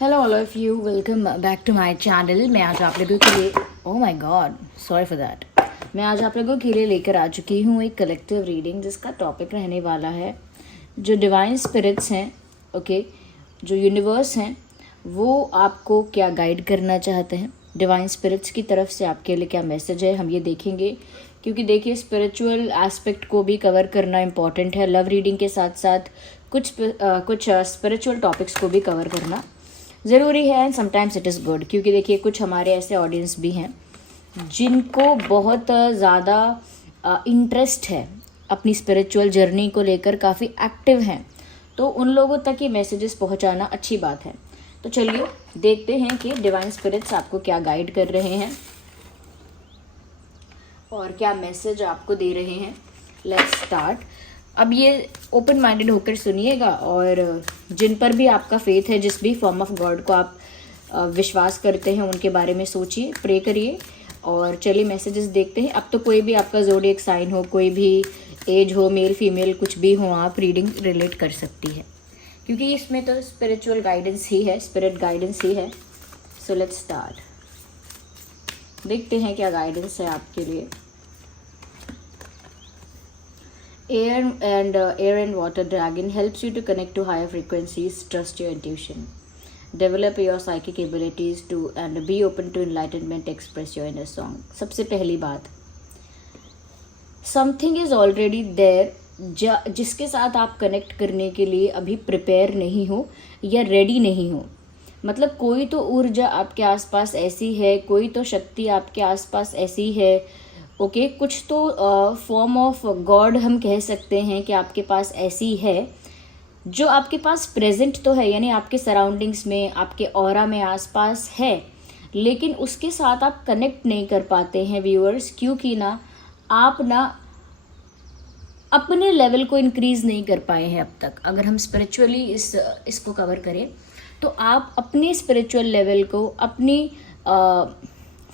Hello all of you, welcome back to my channel. मैं आज आप लोगों के लिए oh my god, sorry for that. मैं आज आप लोगों के लिए लेकर आ चुकी हूँ एक कलेक्टिव रीडिंग जिसका टॉपिक रहने वाला है जो डिवाइन स्पिरिट्स हैं, ओके, जो यूनिवर्स हैं वो आपको क्या गाइड करना चाहते हैं। डिवाइन स्पिरिट्स की तरफ से आपके लिए क्या मैसेज है, हम ये देखेंगे। क्योंकि देखिए, स्पिरिचुअल एस्पेक्ट को भी कवर करना इम्पॉर्टेंट है। लव रीडिंग के साथ साथ कुछ स्पिरिचुअल टॉपिक्स को भी कवर करना ज़रूरी है and sometimes it is good. क्योंकि देखिए, कुछ हमारे ऐसे ऑडियंस भी हैं जिनको बहुत ज़्यादा इंटरेस्ट है अपनी स्पिरिचुअल जर्नी को लेकर, काफ़ी एक्टिव हैं, तो उन लोगों तक ये मैसेजेस पहुंचाना अच्छी बात है। तो चलिए देखते हैं कि डिवाइन स्पिरिट्स आपको क्या गाइड कर रहे हैं और क्या मैसेज आपको दे रहे हैं। Let's start. अब ये ओपन माइंडेड होकर सुनिएगा और जिन पर भी आपका फेथ है, जिस भी फॉर्म ऑफ गॉड को आप विश्वास करते हैं, उनके बारे में सोचिए, प्रे करिए और चलिए मैसेजेस देखते हैं। अब तो कोई भी आपका ज़ोडिएक साइन हो, कोई भी एज हो, मेल फीमेल कुछ भी हो, आप रीडिंग रिलेट कर सकती है क्योंकि इसमें तो स्पिरिचुअल गाइडेंस ही है, स्पिरिट गाइडेंस ही है। So let's start. देखते हैं क्या गाइडेंस है आपके लिए। Air and water dragon helps you to connect to higher frequencies. Trust your intuition. Develop your psychic abilities to and be open to enlightenment. Express your inner song. सबसे पहली बात, something is already there जिसके साथ आप connect करने के लिए अभी प्रिपेयर नहीं हो या रेडी नहीं हो। मतलब कोई तो ऊर्जा आपके आसपास ऐसी है, कोई तो शक्ति आपके आसपास ऐसी है, ओके, कुछ तो फॉर्म ऑफ गॉड हम कह सकते हैं कि आपके पास ऐसी है जो आपके पास प्रेजेंट तो है, यानी आपके सराउंडिंग्स में, आपके ऑरा में आसपास है, लेकिन उसके साथ आप कनेक्ट नहीं कर पाते हैं व्यूअर्स, क्योंकि ना आप ना अपने लेवल को इंक्रीज़ नहीं कर पाए हैं अब तक। अगर हम स्पिरिचुअली इसको कवर करें तो आप अपने स्पिरिचुअल लेवल को, अपनी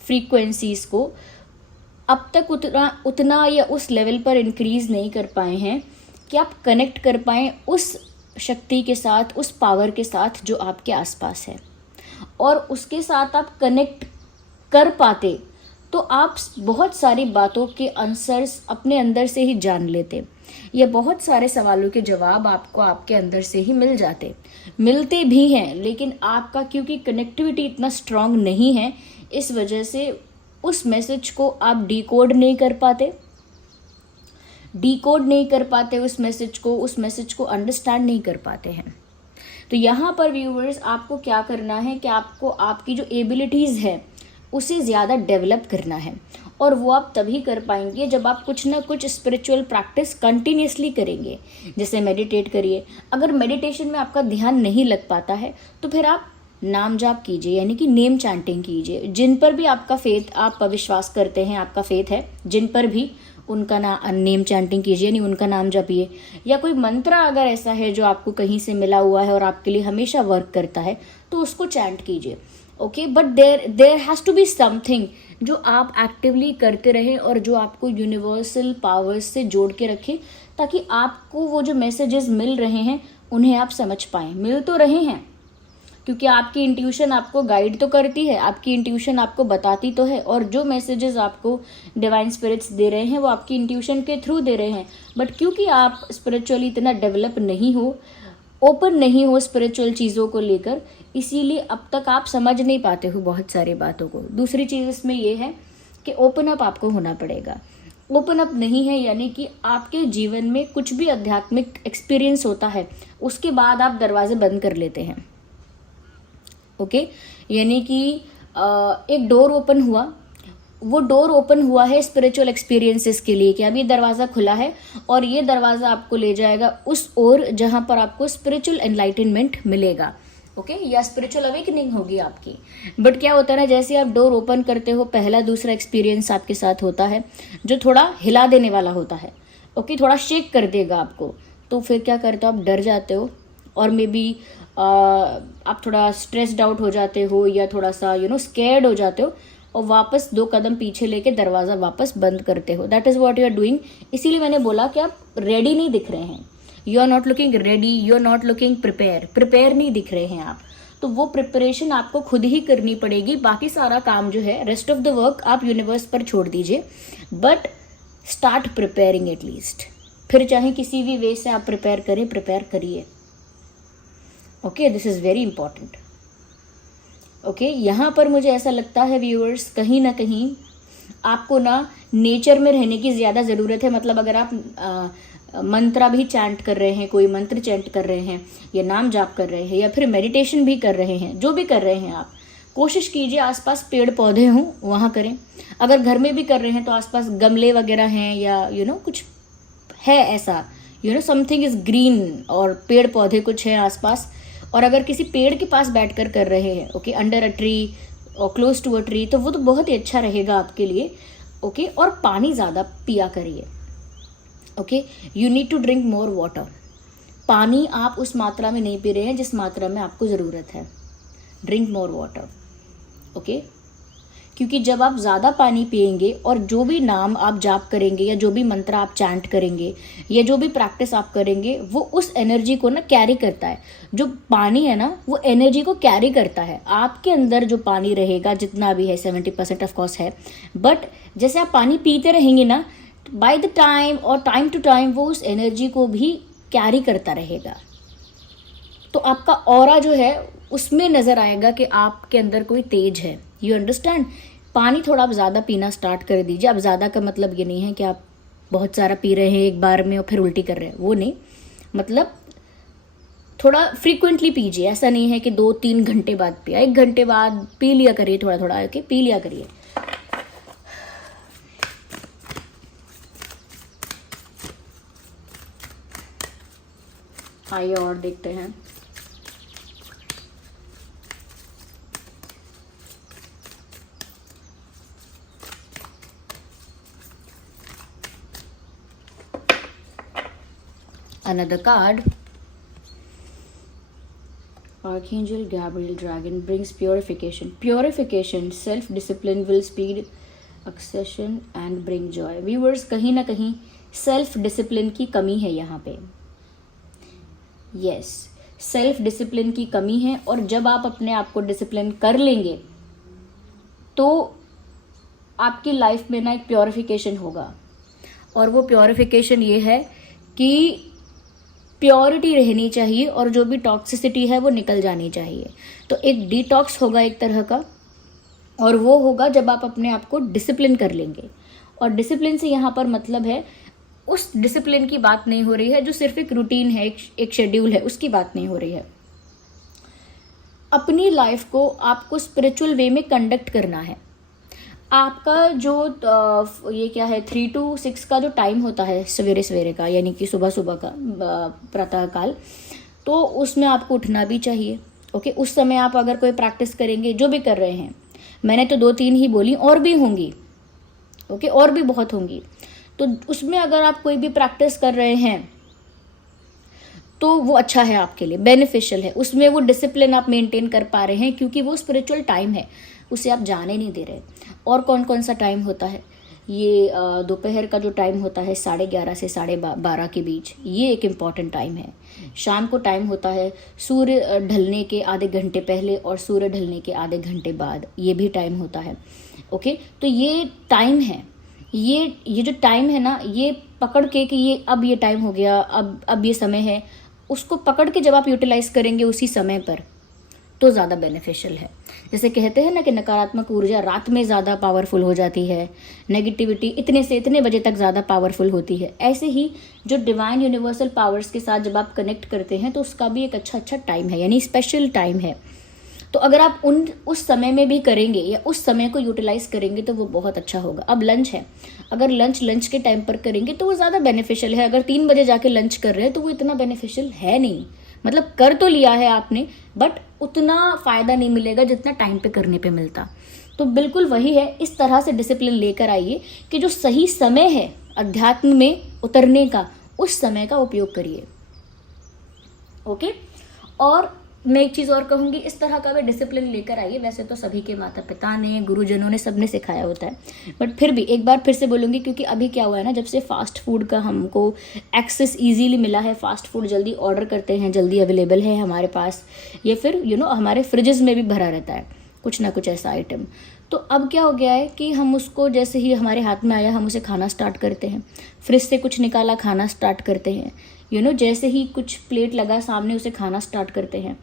फ्रीक्वेंसीज़ को अब तक उतना या उस लेवल पर इंक्रीज़ नहीं कर पाए हैं कि आप कनेक्ट कर पाएँ उस शक्ति के साथ, उस पावर के साथ जो आपके आसपास है। और उसके साथ आप कनेक्ट कर पाते तो आप बहुत सारी बातों के आंसर्स अपने अंदर से ही जान लेते, या बहुत सारे सवालों के जवाब आपको आपके अंदर से ही मिल जाते, मिलते भी हैं, लेकिन आपका क्योंकि कनेक्टिविटी इतना स्ट्रांग नहीं है, इस वजह से उस मैसेज को आप डिकोड नहीं कर पाते उस मैसेज को अंडरस्टैंड नहीं कर पाते हैं। तो यहाँ पर व्यूअर्स, आपको क्या करना है कि आपको आपकी जो एबिलिटीज़ है उसे ज़्यादा डेवलप करना है, और वो आप तभी कर पाएंगे जब आप कुछ ना कुछ स्पिरिचुअल प्रैक्टिस कंटिन्यूसली करेंगे। जैसे मेडिटेट करिए। अगर मेडिटेशन में आपका ध्यान नहीं लग पाता है तो फिर आप नाम जाप कीजिए, यानी कि नेम चैंटिंग कीजिए। जिन पर भी आपका फेथ, आप विश्वास करते हैं, आपका फेथ है, जिन पर भी उनका नेम चैंटिंग कीजिए, नहीं उनका नाम जपिए। या कोई मंत्र अगर ऐसा है जो आपको कहीं से मिला हुआ है और आपके लिए हमेशा वर्क करता है तो उसको चैंट कीजिए, okay. But there has to be something जो आप एक्टिवली करते रहें और जो आपको यूनिवर्सल पावर्स से जोड़ के रखे, ताकि आपको वो जो मैसेजेस मिल रहे हैं उन्हें आप समझ पाएँ। मिल तो रहे हैं क्योंकि आपकी इंट्यूशन आपको गाइड तो करती है, आपकी इंट्यूशन आपको बताती तो है, और जो मैसेजेस आपको डिवाइन स्पिरिट्स दे रहे हैं वो आपकी इंट्यूशन के थ्रू दे रहे हैं। बट क्योंकि आप स्पिरिचुअली इतना डेवलप नहीं हो, ओपन नहीं हो स्पिरिचुअल चीज़ों को लेकर, इसीलिए अब तक आप समझ नहीं पाते हो बहुत सारी बातों को। दूसरी चीज़ इसमें यह है कि ओपन अप आपको होना पड़ेगा। ओपन अप नहीं है यानी कि आपके जीवन में कुछ भी आध्यात्मिक एक्सपीरियंस होता है उसके बाद आप दरवाजे बंद कर लेते हैं, ओके। यानी कि एक डोर ओपन हुआ, वो डोर ओपन हुआ है स्पिरिचुअल एक्सपीरियंसेस के लिए कि अब ये दरवाज़ा खुला है और ये दरवाज़ा आपको ले जाएगा उस ओर जहाँ पर आपको स्पिरिचुअल एनलाइटनमेंट मिलेगा, ओके, या स्पिरिचुअल अवेकनिंग होगी आपकी। बट क्या होता है ना, जैसे आप डोर ओपन करते हो, पहला दूसरा एक्सपीरियंस आपके साथ होता है जो थोड़ा हिला देने वाला होता है, ओके, थोड़ा शेक कर देगा आपको। तो फिर क्या करते हो, आप डर जाते हो और मे बी आप थोड़ा स्ट्रेस्ड आउट हो जाते हो या थोड़ा सा स्कैर्ड हो जाते हो और वापस 2 कदम पीछे लेके दरवाज़ा वापस बंद करते हो। That is what you are doing. इसीलिए मैंने बोला कि आप रेडी नहीं दिख रहे हैं, you are not looking ready, you are not looking prepare नहीं दिख रहे हैं आप। तो वो प्रिपरेशन आपको खुद ही करनी पड़ेगी। बाकी सारा काम जो है, रेस्ट ऑफ द वर्क आप यूनिवर्स पर छोड़ दीजिए, बट स्टार्ट प्रिपेयरिंग एटलीस्ट। फिर चाहे किसी भी वे से आप प्रिपेयर करें, प्रिपेयर करिए। Okay, this is very important. Okay, यहाँ पर मुझे ऐसा लगता है व्यूअर्स, कहीं ना कहीं आपको ना नेचर में रहने की ज़्यादा ज़रूरत है। मतलब अगर आप मंत्रा भी चैंट कर रहे हैं, कोई मंत्र चैंट कर रहे हैं, या नाम जाप कर रहे हैं, या फिर मेडिटेशन भी कर रहे हैं, जो भी कर रहे हैं आप, कोशिश कीजिए आसपास पेड़ पौधे हों, वहाँ करें। अगर घर में भी कर रहे हैं तो आसपास गमले वगैरह हैं, या कुछ है ऐसा, समथिंग इज़ ग्रीन, और पेड़ पौधे कुछ है आसपास। और अगर किसी पेड़ के पास बैठकर कर रहे हैं, ओके, अंडर अ ट्री और क्लोज टू अ ट्री, तो वो तो बहुत ही अच्छा रहेगा आपके लिए। ओके, और पानी ज़्यादा पिया करिए। Okay, you need to drink more water. पानी आप उस मात्रा में नहीं पी रहे हैं जिस मात्रा में आपको ज़रूरत है। Drink more water. ओके, क्योंकि जब आप ज़्यादा पानी पिएंगे और जो भी नाम आप जाप करेंगे, या जो भी मंत्र आप चैंट करेंगे, या जो भी प्रैक्टिस आप करेंगे, वो उस एनर्जी को ना कैरी करता है। जो पानी है ना, वो एनर्जी को कैरी करता है। आपके अंदर जो पानी रहेगा, जितना भी है, 70% ऑफ कोर्स है, बट जैसे आप पानी पीते रहेंगे ना, बाय द टाइम और टाइम टू टाइम वो उस एनर्जी को भी कैरी करता रहेगा। तो आपका ऑरा जो है उसमें नज़र आएगा कि आपके अंदर कोई तेज है। You understand? पानी थोड़ा आप ज़्यादा पीना स्टार्ट कर दीजिए। अब ज़्यादा का मतलब ये नहीं है कि आप बहुत सारा पी रहे हैं एक बार में और फिर उल्टी कर रहे हैं, वो नहीं। मतलब थोड़ा फ्रीक्वेंटली पीजिए। ऐसा नहीं है कि 2-3 घंटे बाद पिया, 1 घंटे बाद पी लिया करिए, थोड़ा थोड़ा ओके, पी लिया करिए। आइए और देखते हैं। Another card. Archangel Gabriel Dragon brings purification. Purification, self-discipline will speed accession and bring joy. Viewers, कहीं ना कहीं सेल्फ डिसिप्लिन की कमी है यहाँ पे। यस, सेल्फ डिसिप्लिन की कमी है, और जब आप अपने आप को डिसिप्लिन कर लेंगे तो आपकी लाइफ में ना एक प्योरिफिकेशन होगा। और वो प्योरिफिकेशन ये है कि प्योरिटी रहनी चाहिए, और जो भी टॉक्सिसिटी है वो निकल जानी चाहिए। तो एक डिटॉक्स होगा एक तरह का, और वो होगा जब आप अपने आप को डिसिप्लिन कर लेंगे। और डिसिप्लिन से यहाँ पर मतलब है, उस डिसिप्लिन की बात नहीं हो रही है जो सिर्फ एक रूटीन है, एक शेड्यूल है, उसकी बात नहीं हो रही है। अपनी लाइफ को आपको स्पिरिचुअल वे में कंडक्ट करना है। आपका जो ये क्या है, 3 to 6 का जो टाइम होता है सवेरे सवेरे का, यानी कि सुबह सुबह का प्रातः काल, तो उसमें आपको उठना भी चाहिए। ओके, उस समय आप अगर कोई प्रैक्टिस करेंगे, जो भी कर रहे हैं, मैंने तो 2-3 ही बोली, और भी होंगी। ओके, और भी बहुत होंगी। तो उसमें अगर आप कोई भी प्रैक्टिस कर रहे हैं तो वो अच्छा है, आपके लिए बेनिफिशियल है। उसमें वो डिसिप्लिन आप मेंटेन कर पा रहे हैं, क्योंकि वो स्पिरिचुअल टाइम है, उसे आप जाने नहीं दे रहे। और कौन कौन सा टाइम होता है? ये दोपहर का जो टाइम होता है 11:30 से 12:30 के बीच, ये एक इम्पॉर्टेंट टाइम है। शाम को टाइम होता है सूर्य ढलने के आधे घंटे पहले और सूर्य ढलने के आधे घंटे बाद, ये भी टाइम होता है। ओके, तो ये टाइम है, ये जो टाइम है ना, ये पकड़ के कि ये अब ये टाइम हो गया, अब ये समय है, उसको पकड़ के जब आप यूटिलाइज करेंगे उसी समय पर, तो ज़्यादा बेनिफिशियल है। जैसे कहते हैं ना कि नकारात्मक ऊर्जा रात में ज़्यादा पावरफुल हो जाती है, नेगेटिविटी इतने से इतने बजे तक ज़्यादा पावरफुल होती है। ऐसे ही जो डिवाइन यूनिवर्सल पावर्स के साथ जब आप कनेक्ट करते हैं तो उसका भी एक अच्छा टाइम है, यानी स्पेशल टाइम है। तो अगर आप उस समय में भी करेंगे या उस समय को यूटिलाइज करेंगे तो वो बहुत अच्छा होगा। अब लंच है, अगर लंच के टाइम पर करेंगे तो वो ज़्यादा बेनिफिशियल है। अगर 3 बजे जाके लंच कर रहे हैं तो वो इतना बेनिफिशियल है नहीं। मतलब कर तो लिया है आपने, बट उतना फ़ायदा नहीं मिलेगा जितना टाइम पे करने पे मिलता। तो बिल्कुल वही है, इस तरह से डिसिप्लिन लेकर आइए कि जो सही समय है अध्यात्म में उतरने का, उस समय का उपयोग करिए। ओके, और मैं एक चीज़ और कहूँगी, इस तरह का भी डिसिप्लिन लेकर आइए। वैसे तो सभी के माता पिता ने, गुरुजनों ने, सबने सिखाया होता है, बट फिर भी एक बार फिर से बोलूँगी, क्योंकि अभी क्या हुआ है ना, जब से फास्ट फूड का हमको एक्सेस ईजीली मिला है, फास्ट फूड जल्दी ऑर्डर करते हैं, जल्दी अवेलेबल है हमारे पास, या फिर हमारे फ्रिजेस में भी भरा रहता है कुछ ना कुछ ऐसा आइटम। तो अब क्या हो गया है कि हम उसको जैसे ही हमारे हाथ में आया हम उसे खाना स्टार्ट करते हैं, फ्रिज से कुछ निकाला खाना स्टार्ट करते हैं, जैसे ही कुछ प्लेट लगा सामने उसे खाना स्टार्ट करते हैं।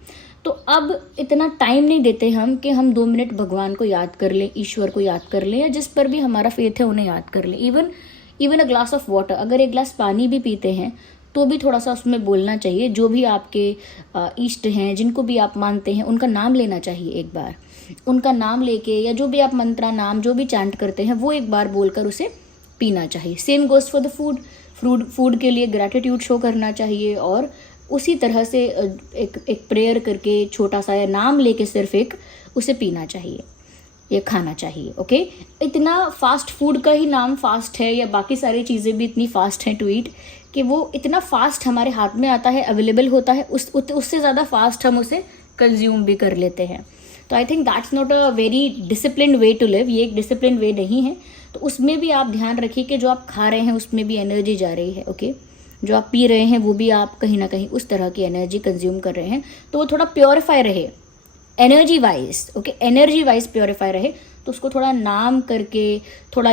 तो अब इतना टाइम नहीं देते हम कि हम 2 मिनट भगवान को याद कर लें, ईश्वर को याद कर लें, या जिस पर भी हमारा फेथ है उन्हें याद कर लें। Even a glass of water, अगर एक गिलास पानी भी पीते हैं तो भी थोड़ा सा उसमें बोलना चाहिए, जो भी आपके इष्ट हैं, जिनको भी आप मानते हैं, उनका नाम लेना चाहिए एक बार। उनका नाम लेके, या जो भी आप मंत्रा नाम जो भी चैंट करते हैं वो एक बार बोलकर उसे पीना चाहिए। Same ghost for the food के लिए ग्रैटिट्यूड शो करना चाहिए, और उसी तरह से एक प्रेयर करके छोटा सा, या नाम लेके सिर्फ एक उसे पीना चाहिए या खाना चाहिए। ओके, इतना फास्ट फूड का ही नाम फास्ट है, या बाकी सारी चीज़ें भी इतनी फास्ट हैं टू ईट, कि वो इतना फास्ट हमारे हाथ में आता है, अवेलेबल होता है, उससे ज़्यादा फास्ट हम उसे कंज्यूम भी कर लेते हैं। तो I think that's not a very disciplined way to live. ये एक डिसिप्लिन वे नहीं है। तो उसमें भी आप ध्यान रखिए कि जो आप खा रहे हैं उसमें भी एनर्जी जा रही है। ओके, जो आप पी रहे हैं वो भी आप कहीं ना कहीं उस तरह की एनर्जी कंज्यूम कर रहे हैं, तो वो थोड़ा प्योरीफाई रहे energy wise. Okay, energy wise purify रहे, तो उसको थोड़ा नाम करके, थोड़ा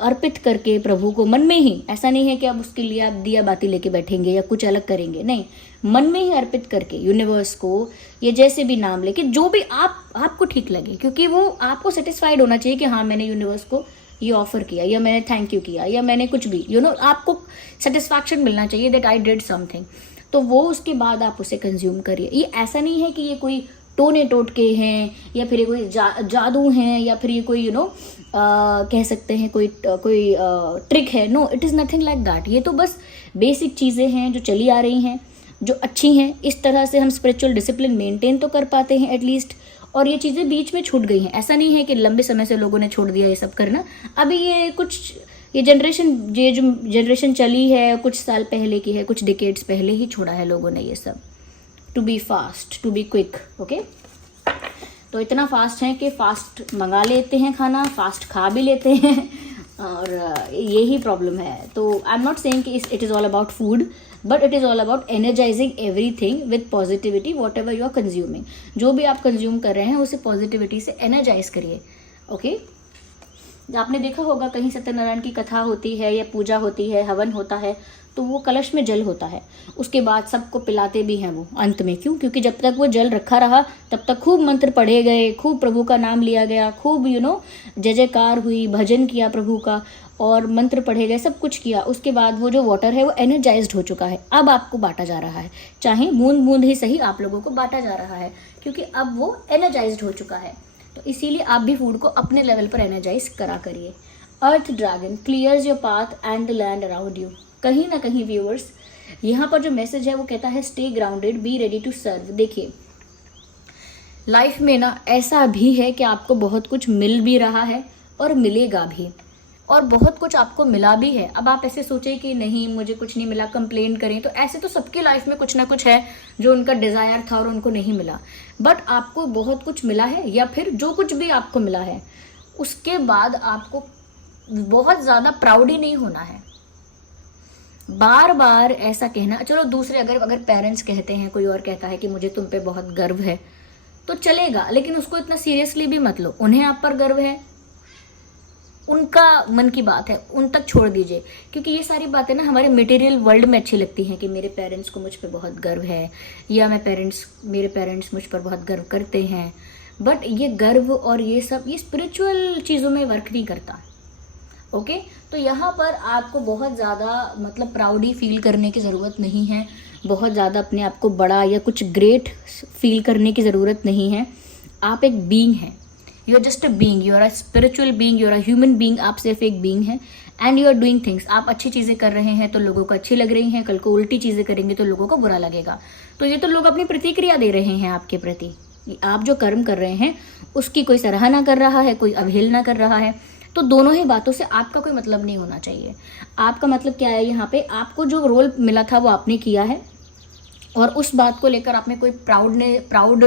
अर्पित करके प्रभु को, मन में ही। ऐसा नहीं है कि अब उसके लिए आप दिया बाती लेके बैठेंगे या कुछ अलग करेंगे, नहीं, मन में ही अर्पित करके यूनिवर्स को, ये जैसे भी नाम लेके, जो भी आपको ठीक लगे, क्योंकि वो आपको सेटिस्फाइड होना चाहिए कि हाँ मैंने यूनिवर्स को ये ऑफर किया, या मैंने थैंक यू किया, या मैंने कुछ भी आपको सेटिस्फैक्शन मिलना चाहिए दैट आई डिड समथिंग। तो वो उसके बाद आप उसे कंज्यूम करिए। ये ऐसा नहीं है कि ये कोई टोने टोटके हैं, या फिर ये कोई जादू हैं, या फिर ये कोई कह सकते हैं कोई ट्रिक है। No, it is nothing like that. ये तो बस बेसिक चीज़ें हैं जो चली आ रही हैं, जो अच्छी हैं। इस तरह से हम स्पिरिचुअल डिसिप्लिन मेंटेन तो कर पाते हैं एटलीस्ट, और ये चीज़ें बीच में छूट गई हैं। ऐसा नहीं है कि लंबे समय से लोगों ने छोड़ दिया ये सब करना। अभी ये जो जनरेशन चली है, कुछ साल पहले की है, कुछ डिकेड्स पहले ही छोड़ा है लोगों ने ये सब, to be fast, to be quick. Okay, तो इतना फास्ट है कि फास्ट मंगा लेते हैं खाना, फास्ट खा भी लेते हैं, और यही प्रॉब्लम है। तो आई एम नॉट सेइंग कि it is all about food, but it is all about energising everything with positivity. Whatever you are consuming, जो भी आप कंज्यूम कर रहे हैं उसे पॉजिटिविटी से एनर्जाइज करिए। ओके, आपने देखा होगा कहीं सत्यनारायण की कथा होती है, या पूजा होती है, हवन होता है, तो वो कलश में जल होता है, उसके बाद सबको पिलाते भी हैं वो अंत में। क्यों? क्योंकि जब तक वो जल रखा रहा तब तक खूब मंत्र पढ़े गए, खूब प्रभु का नाम लिया गया, खूब जय जयकार हुई, भजन किया प्रभु का, और मंत्र पढ़े गए, सब कुछ किया। उसके बाद वो जो वाटर है वो एनर्जाइज्ड हो चुका है। अब आपको बांटा जा रहा है, चाहे बूंद बूंद ही सही, आप लोगों को बांटा जा रहा है, क्योंकि अब वो एनर्जाइज्ड हो चुका है। तो इसीलिए आप भी फूड को अपने लेवल पर एनर्जाइज करा करिए। Earth dragon clears your path and the land around you. कहीं ना कहीं व्यूअर्स, यहाँ पर जो मैसेज है वो कहता है stay grounded, be ready to serve. देखिए, लाइफ में ना ऐसा भी है कि आपको बहुत कुछ मिल भी रहा है और मिलेगा भी, और बहुत कुछ आपको मिला भी है। अब आप ऐसे सोचें कि नहीं मुझे कुछ नहीं मिला, कंप्लेन करें, तो ऐसे तो सबकी लाइफ में कुछ ना कुछ है जो उनका डिज़ायर था और उनको नहीं मिला। बट आपको बहुत कुछ मिला है, या फिर जो कुछ भी आपको मिला है उसके बाद आपको बहुत ज़्यादा प्राउड ही नहीं होना है। बार बार ऐसा कहना, चलो दूसरे अगर पेरेंट्स कहते हैं, कोई और कहता है कि मुझे तुम पे बहुत गर्व है, तो चलेगा, लेकिन उसको इतना सीरियसली भी मत लो। उन्हें आप पर गर्व है, उनका मन की बात है, उन तक छोड़ दीजिए। क्योंकि ये सारी बातें ना हमारे मटेरियल वर्ल्ड में अच्छी लगती हैं कि मेरे पेरेंट्स को मुझ पे बहुत गर्व है, या मेरे पेरेंट्स मुझ पर बहुत गर्व करते हैं। बट ये गर्व और ये सब, ये स्पिरिचुअल चीज़ों में वर्क नहीं करता। ओके, तो यहाँ पर आपको बहुत ज़्यादा प्राउडी फील करने की ज़रूरत नहीं है, बहुत ज़्यादा अपने आप को बड़ा या कुछ ग्रेट फील करने की ज़रूरत नहीं है। आप एक बीइंग हैं, you are just a being, you are a spiritual being, you are a human being. आप सिर्फ एक बीइंग हैं, and you are doing things. आप अच्छी चीज़ें कर रहे हैं तो लोगों को अच्छी लग रही हैं, कल को उल्टी चीज़ें करेंगे तो लोगों को बुरा लगेगा। तो ये तो लोग अपनी प्रतिक्रिया दे रहे हैं आपके प्रति। आप जो कर्म कर रहे हैं उसकी कोई सराहना कर रहा है, कोई अवहेलना कर रहा है, तो दोनों ही बातों से आपका कोई मतलब नहीं होना चाहिए। आपका मतलब क्या है यहाँ पे, आपको जो रोल मिला था वो आपने किया है, और उस बात को लेकर आप में कोई प्राउड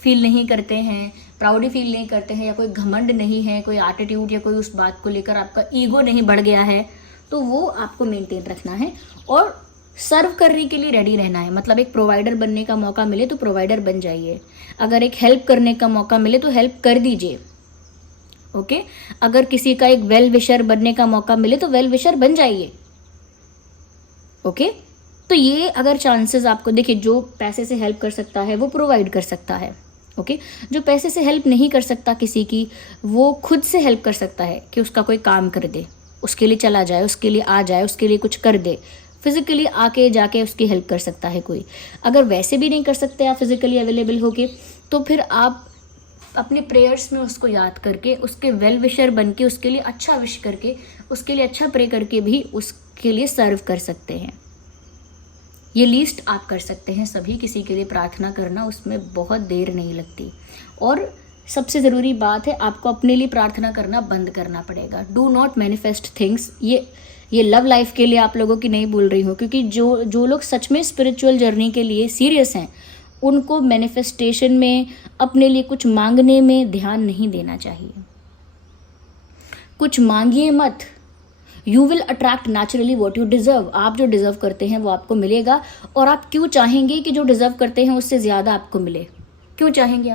फील नहीं करते हैं, प्राउडी फील नहीं करते हैं, या कोई घमंड नहीं है, कोई एटीट्यूड या कोई उस बात को लेकर आपका ईगो नहीं बढ़ गया है, तो वो आपको मेंटेन रखना है और सर्व करने के लिए रेडी रहना है। मतलब एक प्रोवाइडर बनने का मौका मिले तो प्रोवाइडर बन जाइए, अगर एक हेल्प करने का मौका मिले तो हेल्प कर दीजिए। ओके, अगर किसी का एक वेल विशर बनने का मौका मिले तो वेल विशर बन जाइए। ओके, तो ये अगर चांसेस आपको, देखिए जो पैसे से हेल्प कर सकता है वो प्रोवाइड कर सकता है। ओके, जो पैसे से हेल्प नहीं कर सकता किसी की, वो खुद से हेल्प कर सकता है कि उसका कोई काम कर दे, उसके लिए चला जाए, उसके लिए आ जाए, उसके लिए कुछ कर दे, फिजिकली आके जाके उसकी हेल्प कर सकता है कोई। अगर वैसे भी नहीं कर सकते आप फिजिकली अवेलेबल होके, तो फिर आप अपने प्रेयर्स में उसको याद करके, उसके वेल विशर बन के, उसके लिए अच्छा विश करके, उसके लिए अच्छा प्रे करके भी उसके लिए सर्व कर सकते हैं। ये लीस्ट आप कर सकते हैं सभी, किसी के लिए प्रार्थना करना, उसमें बहुत देर नहीं लगती। और सबसे ज़रूरी बात है, आपको अपने लिए प्रार्थना करना बंद करना पड़ेगा। Do not manifest things. ये लव लाइफ के लिए आप लोगों की नहीं बोल रही हूँ, क्योंकि जो लोग सच में स्पिरिचुअल जर्नी के लिए सीरियस हैं, उनको मैनिफेस्टेशन में, अपने लिए कुछ मांगने में ध्यान नहीं देना चाहिए। कुछ मांगिए मत, you will attract naturally what you deserve. आप जो डिजर्व करते हैं वो आपको मिलेगा। और आप क्यों चाहेंगे कि जो डिजर्व करते हैं उससे ज़्यादा आपको मिले? क्यों चाहेंगे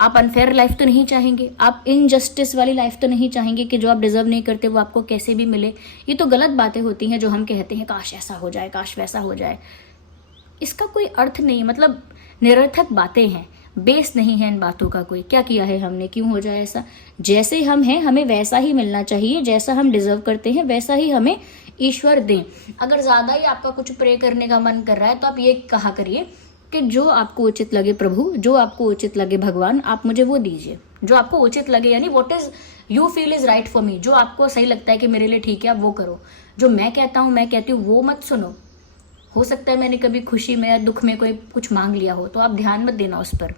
आप अनफेयर लाइफ तो नहीं चाहेंगे, आप इनजस्टिस वाली लाइफ तो नहीं चाहेंगे कि जो आप डिजर्व नहीं करते वो आपको कैसे भी मिले। ये तो गलत बातें होती हैं जो हम कहते हैं, काश ऐसा हो जाए, काश वैसा हो जाए। इसका कोई अर्थ नहीं, मतलब निरर्थक बातें हैं, बेस नहीं है इन बातों का कोई। क्या किया है हमने, क्यों हो जाए ऐसा? जैसे हम हैं हमें वैसा ही मिलना चाहिए, जैसा हम डिजर्व करते हैं वैसा ही हमें ईश्वर दें। अगर ज़्यादा ही आपका कुछ प्रे करने का मन कर रहा है तो आप ये कहा करिए कि जो आपको उचित लगे प्रभु, जो आपको उचित लगे भगवान, आप मुझे वो दीजिए जो आपको उचित लगे। यानी what is you feel is right for me, जो आपको सही लगता है कि मेरे लिए ठीक है, आप वो करो। जो मैं कहता हूँ, मैं कहती हूँ, वो मत सुनो। हो सकता है मैंने कभी खुशी में या दुख में कोई कुछ मांग लिया हो, तो आप ध्यान मत देना उस पर।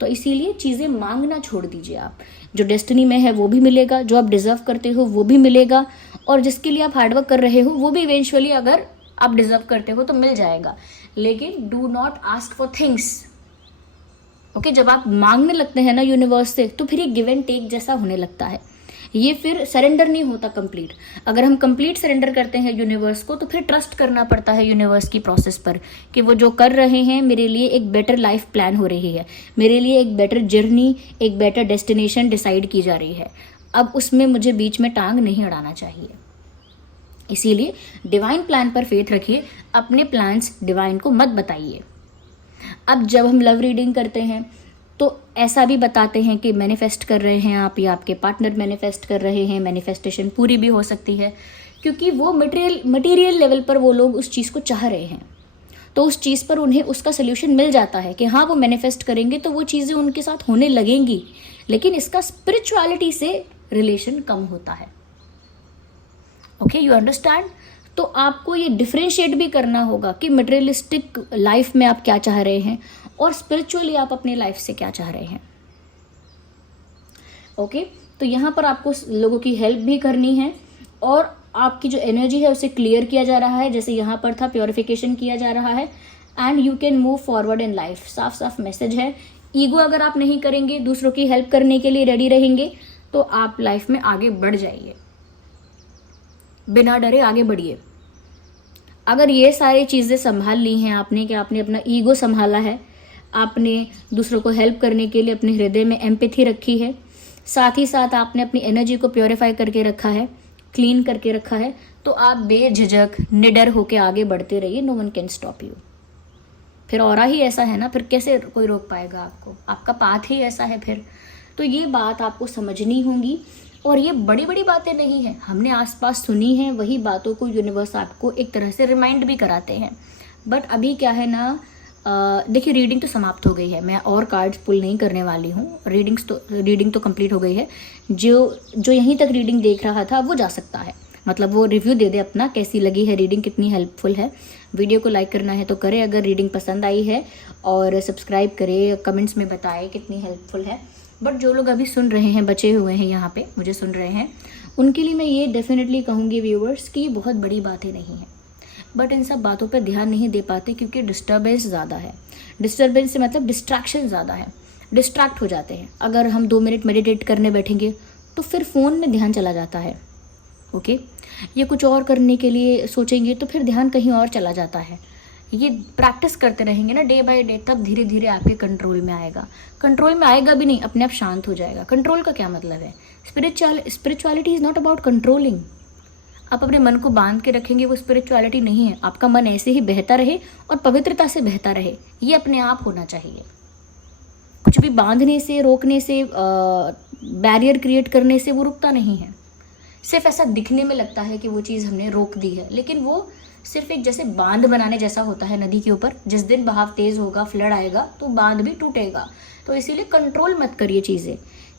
तो इसीलिए चीज़ें मांगना छोड़ दीजिए आप। जो डेस्टिनी में है वो भी मिलेगा, जो आप डिजर्व करते हो वो भी मिलेगा, और जिसके लिए आप हार्डवर्क कर रहे हो वो भी इवेंचुअली, अगर आप डिजर्व करते हो तो मिल जाएगा। लेकिन do not ask for things. Okay, जब आप मांगने लगते हैं ना यूनिवर्स से, तो फिर ये गिव एंड टेक जैसा होने लगता है। ये फिर सरेंडर नहीं होता कंप्लीट। अगर हम कंप्लीट सरेंडर करते हैं यूनिवर्स को, तो फिर ट्रस्ट करना पड़ता है यूनिवर्स की प्रोसेस पर कि वो जो कर रहे हैं मेरे लिए एक बेटर लाइफ प्लान हो रही है, मेरे लिए एक बेटर जर्नी, एक बेटर डेस्टिनेशन डिसाइड की जा रही है। अब उसमें मुझे बीच में टांग नहीं अड़ाना चाहिए। इसीलिए डिवाइन प्लान पर फेथ रखिए, अपने प्लान्स डिवाइन को मत बताइए। अब जब हम लव रीडिंग करते हैं तो ऐसा भी बताते हैं कि मैनिफेस्ट कर रहे हैं आप, या आपके पार्टनर मैनिफेस्ट कर रहे हैं। मैनिफेस्टेशन पूरी भी हो सकती है, क्योंकि वो मटेरियल लेवल पर वो लोग उस चीज़ को चाह रहे हैं, तो उस चीज़ पर उन्हें उसका सोल्यूशन मिल जाता है कि हाँ वो मैनिफेस्ट करेंगे तो वो चीज़ें उनके साथ होने लगेंगी। लेकिन इसका स्पिरिचुअलिटी से रिलेशन कम होता है। Okay, you understand? तो आपको ये डिफ्रेंशिएट भी करना होगा कि मटेरियलिस्टिक लाइफ में आप क्या चाह रहे हैं और स्पिरिचुअली आप अपनी लाइफ से क्या चाह रहे हैं। ओके, तो यहाँ पर आपको लोगों की हेल्प भी करनी है और आपकी जो एनर्जी है उसे क्लियर किया जा रहा है, जैसे यहाँ पर था प्योरिफिकेशन किया जा रहा है, and you can move forward in life. साफ साफ मैसेज है। ईगो अगर आप नहीं करेंगे, दूसरों की हेल्प करने के लिए रेडी रहेंगे, तो आप लाइफ में आगे बढ़ जाइए। बिना डरे आगे बढ़िए। अगर ये सारी चीज़ें संभाल ली हैं आपने, कि आपने अपना ईगो संभाला है, आपने दूसरों को हेल्प करने के लिए अपने हृदय में एम्पैथी रखी है, साथ ही साथ आपने अपनी एनर्जी को प्योरीफाई करके रखा है, क्लीन करके रखा है, तो आप बेझिझक निडर होके आगे बढ़ते रहिए। No one can stop you. फिर और ही ऐसा है ना, फिर कैसे कोई रोक पाएगा आपको? आपका पाथ ही ऐसा है फिर। तो ये बात आपको समझनी होगी, और ये बड़ी बड़ी बातें नहीं हैं, हमने आसपास सुनी हैं, वही बातों को यूनिवर्स आपको एक तरह से रिमाइंड भी कराते हैं। बट अभी क्या है ना, देखिए रीडिंग तो समाप्त हो गई है, मैं और कार्ड्स पुल नहीं करने वाली हूँ। रीडिंग तो कंप्लीट हो गई है। जो यहीं तक रीडिंग देख रहा था वो जा सकता है, मतलब वो रिव्यू दे दे अपना, कैसी लगी है रीडिंग, कितनी हेल्पफुल है। वीडियो को लाइक करना है तो करे अगर रीडिंग पसंद आई है, और सब्सक्राइब करे, कमेंट्स में बताए कितनी हेल्पफुल है। बट जो लोग अभी सुन रहे हैं, बचे हुए हैं यहाँ पे मुझे सुन रहे हैं, उनके लिए मैं ये डेफिनेटली कहूँगी व्यूवर्स कि ये बहुत बड़ी बातें नहीं है। बट इन सब बातों पर ध्यान नहीं दे पाते क्योंकि डिस्टर्बेंस ज़्यादा है। डिस्टर्बेंस से मतलब डिस्ट्रैक्शन ज़्यादा है, डिस्ट्रैक्ट हो जाते हैं। अगर हम 2 मिनट मेडिटेट करने बैठेंगे तो फिर फ़ोन में ध्यान चला जाता है, ओके। ये कुछ और करने के लिए सोचेंगे तो फिर ध्यान कहीं और चला जाता है। ये प्रैक्टिस करते रहेंगे ना डे बाय डे, तब धीरे धीरे आपके कंट्रोल में आएगा। कंट्रोल में आएगा भी नहीं, अपने आप शांत हो जाएगा। कंट्रोल का क्या मतलब है? Spirituality is not about controlling. आप अपने मन को बांध के रखेंगे, वो स्पिरिचुअलिटी नहीं है। आपका मन ऐसे ही बहता रहे और पवित्रता से बहता रहे, ये अपने आप होना चाहिए। कुछ भी बांधने से, रोकने से, बैरियर क्रिएट करने से वो रुकता नहीं है। सिर्फ ऐसा दिखने में लगता है कि वो चीज़ हमने रोक दी है, लेकिन वो सिर्फ एक जैसे बांध बनाने जैसा होता है नदी के ऊपर। जिस दिन बहाव तेज़ होगा, फ्लड आएगा तो बांध भी टूटेगा। तो इसीलिए कंट्रोल मत करिए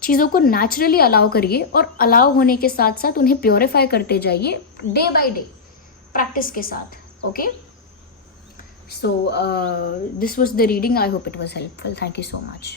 चीज़ों को नेचुरली अलाउ करिए, और अलाउ होने के साथ साथ उन्हें प्योरीफाई करते जाइए डे बाय डे प्रैक्टिस के साथ, okay. So this was the reading. I hope it was helpful. Thank you so much.